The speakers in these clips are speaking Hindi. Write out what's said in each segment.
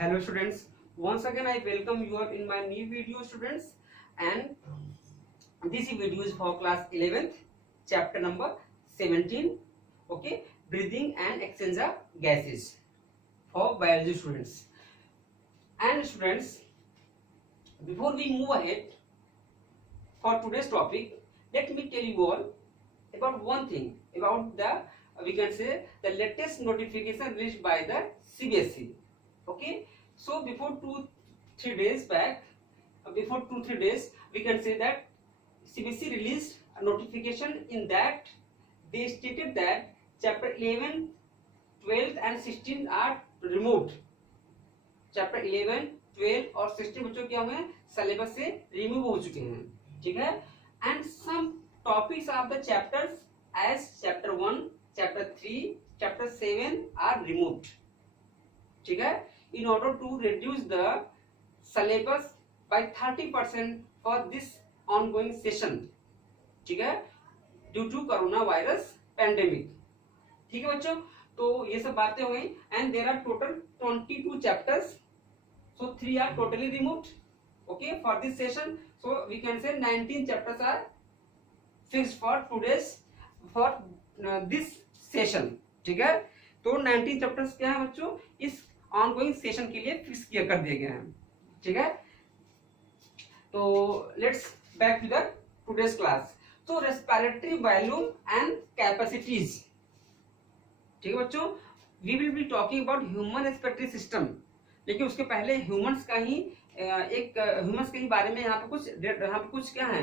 Hello students, once again I welcome you all in my new video students, and this video is for class 11th chapter number 17. Okay, breathing and exchange of gases for biology students. And students, before we move ahead for today's topic, let me tell you all about one thing about the we can say the latest notification released by the CBSE. Okay, so before 2-3 days back, before 2-3 days, we can say that CBSE released a notification. In that they stated that chapter 11, 12 and 16 are removed. Chapter 11, 12 और 16 बच्चों क्या हुए सिलेबस से रिमूव हो चुके हैं, ठीक है. And some topics of the chapters as chapter 1, chapter 3, chapter 7 are removed, ठीक है, in order to reduce the syllabus by 30% for this ongoing session, ठीक है, due to corona virus pandemic. ठीक है बच्चों, तो ये सब बातें हुई. And there are total 22 chapters, so 3 are totally removed, okay, for this session. So we can say 19 chapters are fixed for today's for this session, ठीक है. तो 19 चैप्टर्स क्या है बच्चों, इस ऑनगोइंग सेशन के लिए फिक्स किया कर दिए गए हैं, ठीक है. तो let's back to the today's class. तो रेस्पिरेटरी वॉल्यूम एंड कैपेसिटीज, ठीक है बच्चों, we will be talking about human respiratory system. लेकिन उसके पहले ह्यूमंस का ही ह्यूमंस के ही बारे में यहाँ पे कुछ क्या है,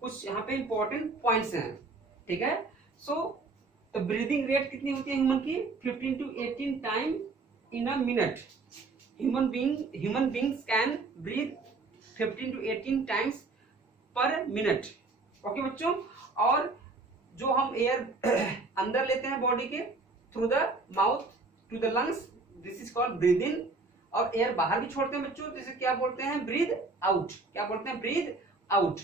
कुछ यहाँ पे इंपॉर्टेंट पॉइंट्स हैं, ठीक है. सो तो ब्रीदिंग रेट कितनी होती है ह्यूमन की, 15 to 18 time in a minute. Human beings can breathe 15 to 18 times per minute. Okay बच्चों, और जो हम एयर अंदर लेते हैं बॉडी के through the mouth to the lungs, this is called breathe in. और एयर बाहर भी छोड़ते हैं बच्चों, जिसे क्या बोलते हैं, ब्रीद आउट. क्या बोलते हैं, ब्रीद आउट.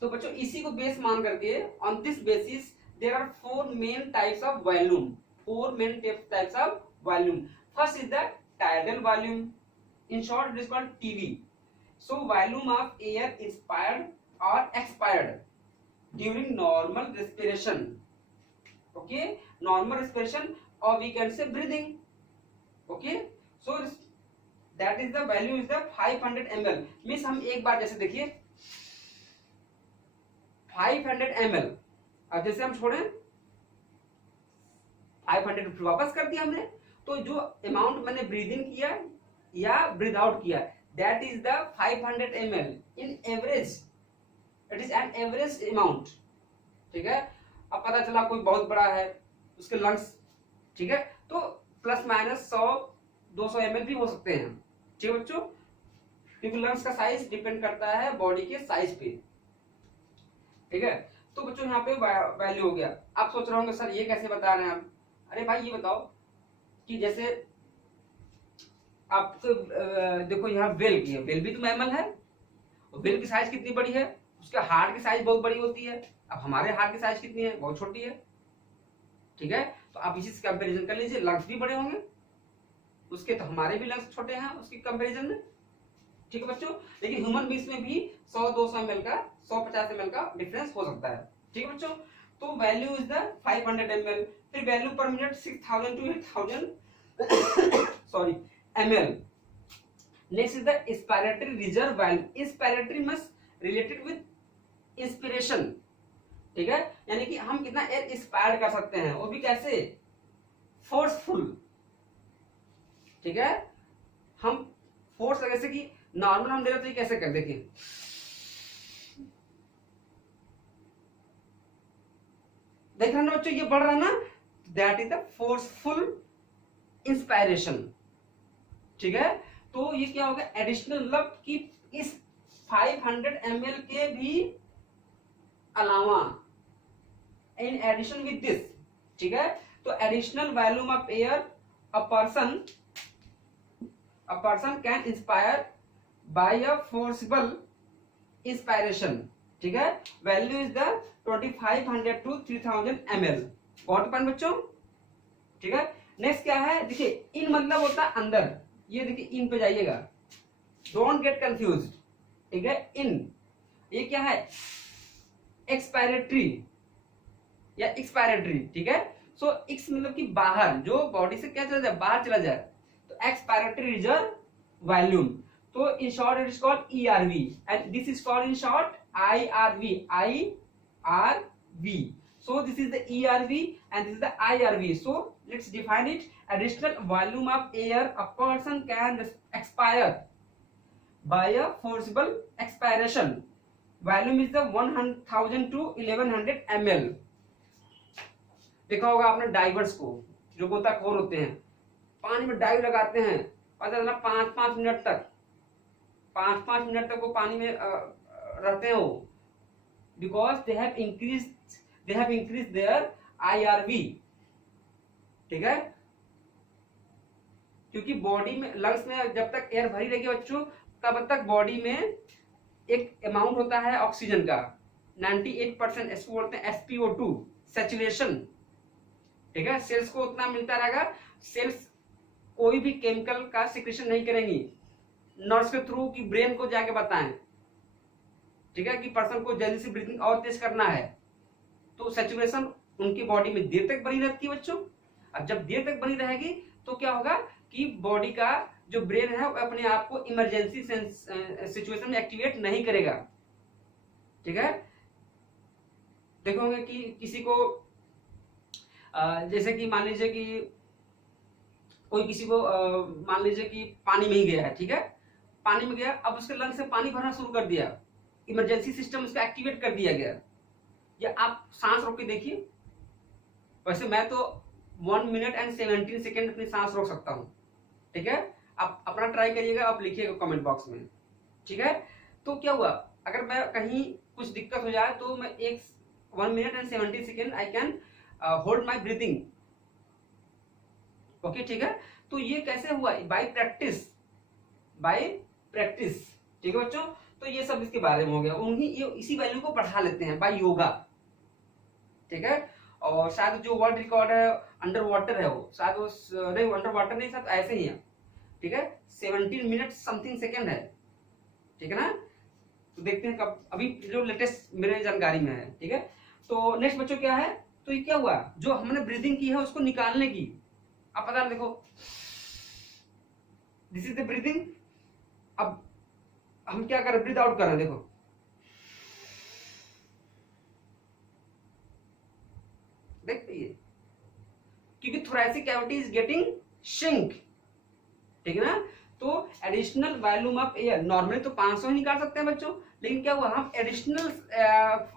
तो बच्चों इसी को बेस मान करके on this basis there are 4 main types of volume. 4 main types of volume. First is the tidal volume. In short, it is called TV. So, volume of air inspired or expired during normal respiration. Okay, normal respiration, or we can say breathing. Okay, so that is the value is the 500 ml. Means हम एक बार जैसे देखिए 500 ml, अब जैसे हम छोड़ें 500 वापस कर दिया हमने, तो जो अमाउंट मैंने ब्रीद इन किया या ब्रीद आउट किया, that is the 500 ml in average. It is an average amount, ठीक है. अब पता चला कोई बहुत बड़ा है, उसके लंग्स, ठीक है, तो प्लस माइनस 100-200 ml भी हो सकते हैं, ठीक है बच्चों, क्योंकि लंग्स का साइज डिपेंड करता है बॉडी के साइज पे, ठीक है. तो बच्चों यहाँ पे वैल्यू हो गया. आप सोच रहे होंगे सर ये कैसे बता रहे हैं आप. अरे भाई ये बताओ कि जैसे आप देखो यहाँ वेल की है, वेल भी तो मैमल है, और वेल की साइज कितनी बड़ी है, उसके हार्ट की साइज बहुत बड़ी होती है. अब हमारे हार्ट की साइज कितनी है, बहुत छोटी है, ठीक है. तो आप इसी से कंपैरिजन कर लीजिए, लंग्स भी बड़े होंगे उसके, तो हमारे भी लंग्स छोटे हैं उसके कंपैरिजन में, ठीक है बच्चों. लेकिन ह्यूमन बींग्स में भी 100-200 ml का 150 ml का डिफरेंस हो सकता है, ठीक है बच्चों. तो वैल्यू इज द 500 ml. फिर वैल्यू पर minute 6000 to 8000 sorry ml. Next is the inspiratory reserve value. Inspiratory must related with inspiration, ठीक है, यानी कि हम कितना एयर इंस्पायर कर सकते हैं, वो भी कैसे, फोर्सफुल, ठीक है. हम फोर्स जैसे कि नॉर्मल हम दे रहे तो कैसे कर, देखिए देख रहे ना बच्चों, ये बढ़ रहा ना, that is the forceful inspiration, ठीक है. तो ये क्या होगा, एडिशनल, मतलब कि इस 500 ml के भी अलावा, इन एडिशन विद दिस, ठीक है. तो additional volume of air a person can inspire by a forcible inspiration, ठीक है. Value is the 2500 to 3000 ml. बहुत पॉइंट बच्चों, ठीक है. नेक्स्ट क्या है, देखिए इन मतलब होता है अंदर, ये देखिए इन पे जाइएगा, डोंट गेट कंफ्यूज, ठीक है। इन ये क्या है, एक्सपायरेटरी या एक्सपायरेटरी, ठीक है। सो एक्स मतलब कि बाहर, जो बॉडी से क्या चला जाए, बाहर चला जाए, तो एक्सपायरेटरी रिजर्व वॉल्यूम, तो in short it is called ERV and this is called in short IRV, IRV. So this is the ERV and this is the IRV. So let's define it. Additional volume of air a person can expire by a forcible expiration. Volume is the 1000 to 1100 ml. देखा होगा आपने डाइवर्स को, जो गोताखोर होते हैं, पानी में डाइव लगाते हैं, पता चला 5-5 मिनट तक, 5-5 मिनट तक वो पानी में रहते हो, because they have increase their IRV, ठीक है। क्योंकि बॉडी में, लंग्स में जब तक एयर भरी रहेगी बच्चों, तब तक बॉडी में एक अमाउंट होता है ऑक्सीजन का, 98%, इसको बोलते हैं SpO2 सैचुरेशन, ठीक है। सेल्स को उतना मिलता रहेगा, सेल्स कोई भी केमिकल का सिक्रेशन नहीं करेंगी, नर्स के थ्रू कि ब्रेन को जाके बताएं, ठीक है, कि पर्सन को जल्दी से ब्रीथिंग और तेज करना है, तो सैचुरेशन उनकी बॉडी में देर तक बनी रहती है बच्चों। अब जब देर तक बनी रहेगी तो क्या होगा कि बॉडी का जो ब्रेन है वो अपने आप को इमरजेंसी सिचुएशन में एक्टिवेट नहीं करेगा, ठीक है। देखोगे कि किसी को जैसे कि मान लीजिए कि कोई किसी को मान लीजिए कि पानी में ही गया है, ठीक है, पानी में गया, अब उसके लंग से पानी भरना शुरू कर दिया, इमरजेंसी सिस्टम उसका एक्टिवेट कर दिया गया, या आप सांस रोक के देखिए। वैसे मैं तो 1 मिनट एंड 17 सेकेंड अपनी सांस रोक सकता हूं, ठीक है। आप अपना ट्राई करिएगा, आप लिखिएगा कमेंट बॉक्स में, ठीक है। तो क्या हुआ, अगर मैं कहीं कुछ दिक्कत हो जाए तो मैं 1 minute and 17 second I can hold my breathing, okay, ठीक है। तो ये कैसे हुआ, बाय प्रैक्टिस, ठीक है बच्चों। तो ये सब इसके बारे में हो गया, इसी वैल्यू को बढ़ा लेते हैं बाय योगा, ठीक है। और शायद जो वर्ल्ड रिकॉर्ड है अंडर वाटर है, वो शायद वो नहीं, अंडर वाटर नहीं, शायद ऐसे ही है, ठीक है, 17 मिनट समथिंग सेकेंड है, ठीक है ना। तो देखते हैं कब, अभी जो लेटेस्ट मेरे जानकारी में है, ठीक है। तो नेक्स्ट बच्चों क्या है, तो ये क्या हुआ, जो हमने ब्रीदिंग की है उसको निकालने की, आप पता देखो, दिस इज द ब्रीदिंग। अब हम क्या कर रहे हैं, ब्रीथ आउट कर रहे हैं, देखो, देखते हैं, क्योंकि thoracic cavity is getting shrink, ठीक है ना। तो additional volume of air, normally तो 500 ही निकाल सकते हैं बच्चों, लेकिन क्या हुआ, हम एडिशनल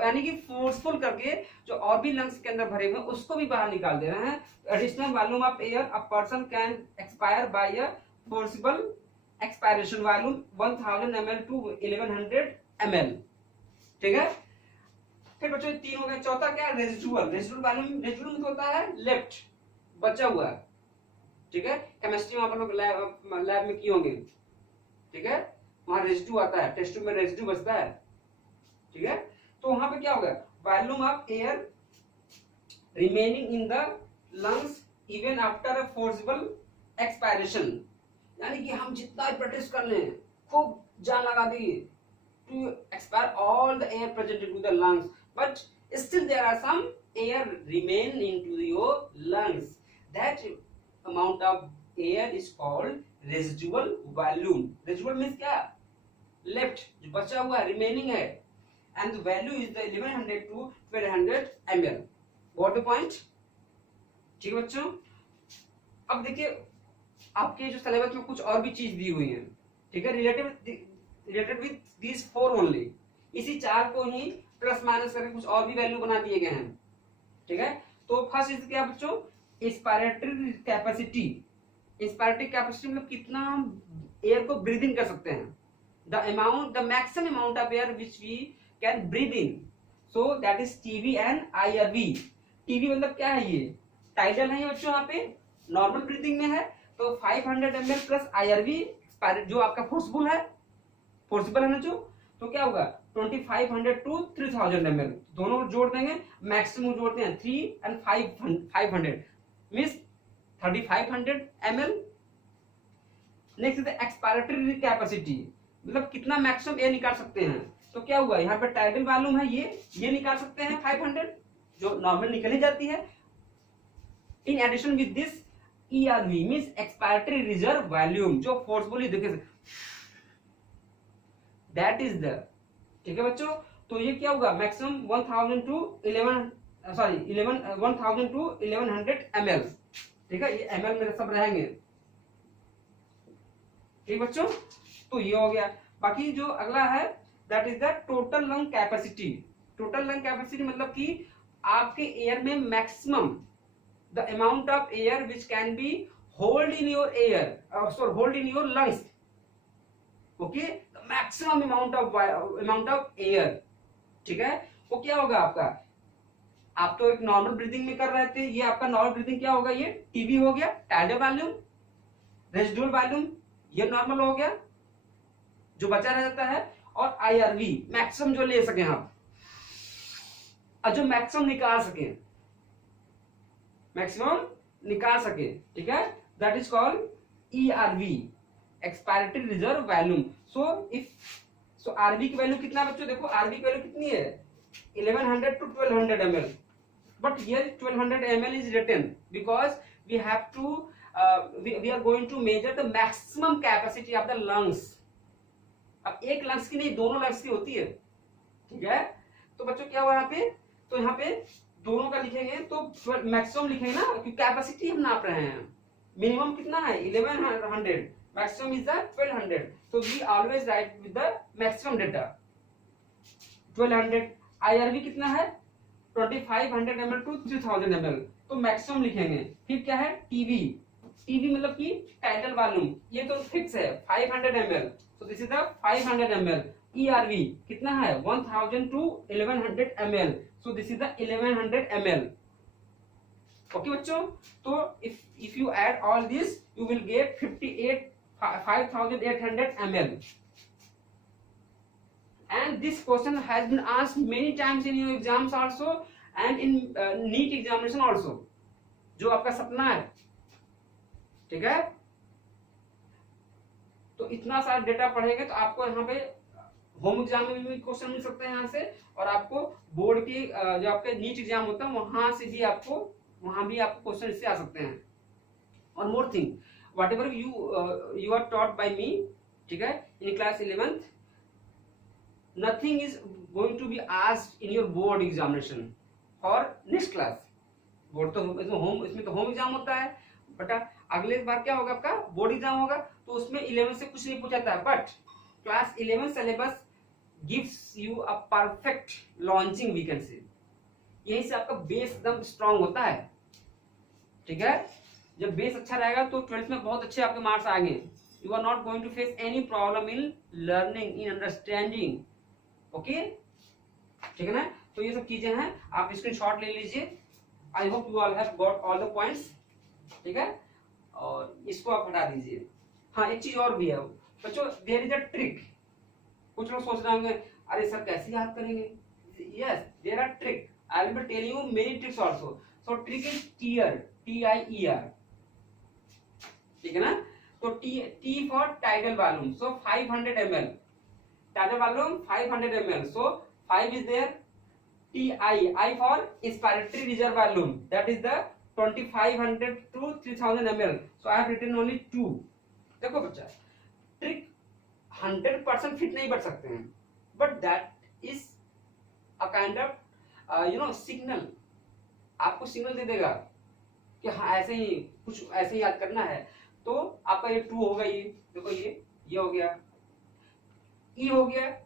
यानी कि फोर्सफुल करके जो और भी लंग्स के अंदर भरे हुए हैं उसको भी बाहर निकाल दे रहे हैं। Additional volume of air a person can expire by a forcible expiration volume 1000 ml to 1100 ml, ठीक है। फिर बच्चों 3 हो गए, चौथा क्या है, रेजिडुअल वॉल्यूम। रेजिडुअल में होता है लेफ्ट, बचा हुआ है, ठीक है। केमिस्ट्री में आप लोग लैब में किए होंगे, ठीक है, वहां रेजिड्यू आता है, टेस्ट में रेजिड्यू बचता है, ठीक है। तो वहां पे क्या होगा, volume of air remaining in the lungs even after a forcible expiration, यानी कि हम जितना प्रैक्टिस कर लें, खूब जान लगा दी to expire all the air present into the lungs, but still there are some air remain into your lungs. That amount of air is called residual volume. Residual means क्या, left, जो बचा हुआ remaining है, and the value is the 1100 to 1200 ml. Got the point? ठीक है बच्चों। अब देखिए आपके जो सिलेबस में कुछ और भी चीज दी हुई है, ठीक है, रिलेटेड विद दीज 4 ओनली, इसी 4 को ही प्लस माइनस करके कुछ और भी वैल्यू बना दिए गए हैं, ठीक है। तो फर्स्ट इज क्या बच्चों, इंस्पायरेटरी कैपेसिटी। इंस्पायरेटरी कैपेसिटी मतलब कितना हम एयर को ब्रीदिंग कर सकते हैं, the maximum amount of air which we can breathe in, so that is TV and IRV। TV मतलब क्या है, ये टाइटल है बच्चों, यहाँ पे नॉर्मल ब्रीदिंग में है, तो 500 ml प्लस IRV जो आपका फोर्सिबल है ना, जो तो क्या होगा 2500 टू 3000 ml, दोनों जोड़ देंगे, मैक्सिमम जोड़ते हैं 3 and 500 means 3500 ml। Next is the expiratory capacity, मतलब कितना मैक्सिमम एयर निकाल सकते हैं। तो क्या हुआ, यहाँ पे टाइडल वॉल्यूम है ये निकाल सकते हैं 500 जो नॉर्मल निकल ही जाती है। In addition with this ERV means expiratory reserve volume, जो फोर्सफुली देखिए दैट इज द, ठीक है बच्चों। तो ये क्या होगा, मैक्सिमम 1000 टू 1100 ml, ठीक है। ये ml मेरे सब रहेंगे, ठीक बच्चों। तो ये हो गया। बाकी जो अगला है that is the total lung capacity. Total lung capacity मतलब कि आपके एयर में maximum the amount of air which can be hold in your hold in your lungs, okay, maximum amount of air, ठीक है। वो क्या होगा आपका, आप तो एक नॉर्मल ब्रीदिंग में कर रहे थे, ये आपका नॉर्मल ब्रीदिंग क्या होगा, ये टीबी हो गया, टाइडल वॉल्यूम, रेसिडुअल वॉल्यूम ये नॉर्मल हो गया जो बचा रह जाता है, और IRV मैक्सिमम जो ले सके आप, और जो मैक्सिमम निकाल सके, मैक्सिमम निकाल सके, ठीक है, that is called ERV, expiratory reserve volume. So RV की वैल्यू कितना बच्चों, देखो RV की वैल्यू कितनी है 1100 to 1200 ml, but here 1200 ml is written because we have to we are going to measure the maximum capacity of the lungs। अब एक लंग्स की नहीं, दोनों लंग्स की होती है, ठीक है। तो बच्चों क्या हुआ यहाँ पे, तो यहाँ पे दोनों का लिखेंगे तो मैक्सिमम लिखेंगे ना, क्योंकि कैपेसिटी हम नाप रहे हैं। मिनिमम कितना है 1100, maximum is the 1200, so we always write with the maximum data 1200। IRV कितना है 2500 ml to 3000 ml, तो मैक्सिमम लिखेंगे। फिर क्या है टीवी मतलब कि टाइडल वॉल्यूम, ये तो फिक्स है 500 ml, so this is the 500 ml। ERV कितना है 1000 to 1100 ml, so this is the 1100 ml, okay बच्चों। तो if you add all this you will get 5800 ml। and this question has been asked many times in your exams also and in NEET examination also, जो आपका सपना है, ठीक है। तो इतना सारा डेटा पढ़ेंगे तो आपको यहाँ पे होम एग्जाम में भी क्वेश्चन मिल सकते हैं यहाँ से, और आपको बोर्ड की जो आपके नीट एग्जाम होता है वहां से भी आपको क्वेश्चन इससे आ सकते हैं। और more thing, whatever you are taught by me, ठीक है, in class 11th, nothing is going to be asked in your board examination for next class। Board तो इसमें तो होम एग्जाम होता है, बट अगले बार क्या होगा आपका बोर्ड एग्जाम होगा, तो उसमें 11 से कुछ नहीं पूछा था, but class 11 syllabus gives you a perfect launching, we can say, यही से आपका बेस एकदम स्ट्रांग होता है, ठीक है। जब बेस अच्छा रहेगा तो 12th में बहुत अच्छे आपके मार्क्स आएंगे। You are not going to face any problem in learning, in understanding, okay, ठीक है ना। तो ये सब चीजें हैं, आप स्क्रीनशॉट ले लीजिए। आई hope you all have got all the points, ठीक है, और इसको आप हटा दीजिए। हाँ, एक चीज और भी है बच्चों, देयर इज अ ट्रिक। कुछ लोग सोच रहे होंगे अरे सर कैसे याद करेंगे, yes there are trick, I will be telling you many tricks also. So trick is tier, TIER, ठीक है ना। तो T for tidal volume, so 500 ml, tidal volume 500 ml, so 5 is there। I for inspiratory reserve volume, that is the 2500 to 3000 ml, so I have written only 2। देखो बच्चा, ट्रिक 100% फिट नहीं बैठ सकते हैं, but that is a kind of signal, आपको सिग्नल दे देगा कि हाँ ऐसे ही कुछ ऐसे ही याद करना है। तो आपका ये 2 होगा, ये देखो ये हो गया, ई हो गया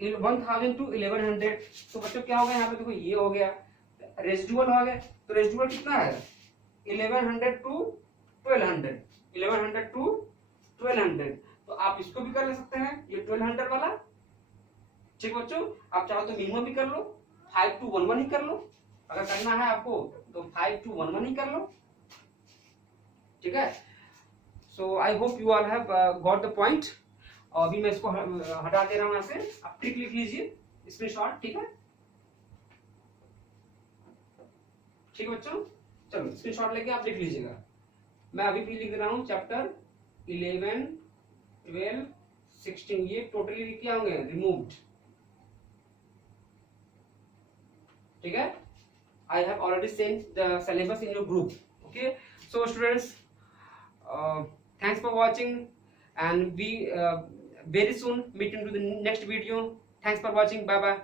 1000 to 1100, तो बच्चों क्या हो गया यहाँ पे, देखो ये हो गया, रेसिडुअल हो गया, तो रेसिडुअल कितना है 1100 to 1200, 1100 to 1200, तो आप इसको भी कर ले सकते हैं, ये 1200 वाला, ठीक बच्चों। आप चाहो तो मिनिमम भी कर लो, 5 to 11 ही कर लो, अगर करना है आपको तो 5 to 11 ही कर लो, ठीक है। So I hope you all have got the point. अभी मैं इसको हटा दे रहा हूं, यहाँ से आप ट्रिक लिख लीजिए स्क्रीनशॉट, ठीक है, ठीक है बच्चों। चलो स्क्रीनशॉट लेके आप लिख लीजिएगा। मैं अभी भी लिख रहा हूँ चैप्टर 11, 12, 16 ये टोटली क्या होंगे रिमूव्ड, ठीक है। I have already sent the syllabus in your group. Okay, so students, thanks for watching, and we very soon meet into the next video. Thanks for watching. Bye bye.